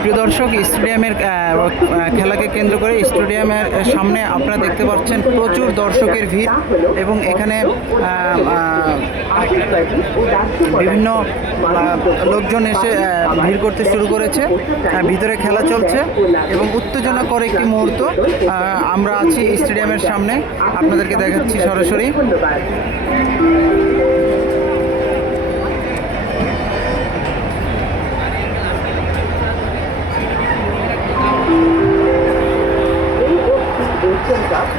প্রিয় দর্শক, স্টেডিয়ামের খেলাকে কেন্দ্র করে স্টেডিয়ামের সামনে আপনারা দেখতে পাচ্ছেন প্রচুর দর্শকের ভিড় এবং এখানে বিভিন্ন লোকজন এসে ভিড় করতে শুরু করেছে। ভিতরে খেলা চলছে এবং উত্তেজনাকর একটি মুহূর্ত। আমরা আছি স্টেডিয়ামের সামনে, আপনাদেরকে দেখাচ্ছি সরাসরি।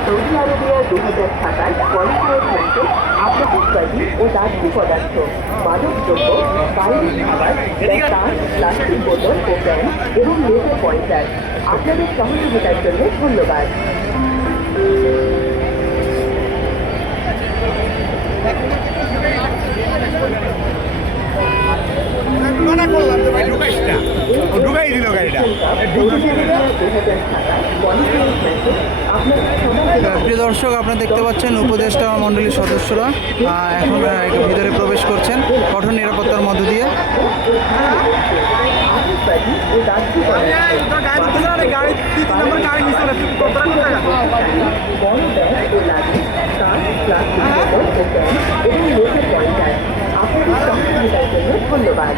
সৌদি আরবিয়া 2027 কোয়ালিফায়ার ম্যাচে আতঙ্কবাদী ও দাহ্য পদার্থ, মাদকদ্রব্য, বাইরের খাবার, তার প্লাস্টিক বোতল ও ক্যান এবং লেজার পয়েন্টার। আপনাদের সহযোগিতার জন্য ধন্যবাদ। প্রিয় দর্শক, আপনারা দেখতে পাচ্ছেন উপদেষ্টা মণ্ডলীর সদস্যরা এখন ভিতরে প্রবেশ করছেন কঠোর নিরাপত্তার মধ্য দিয়ে। ধন্যবাদ।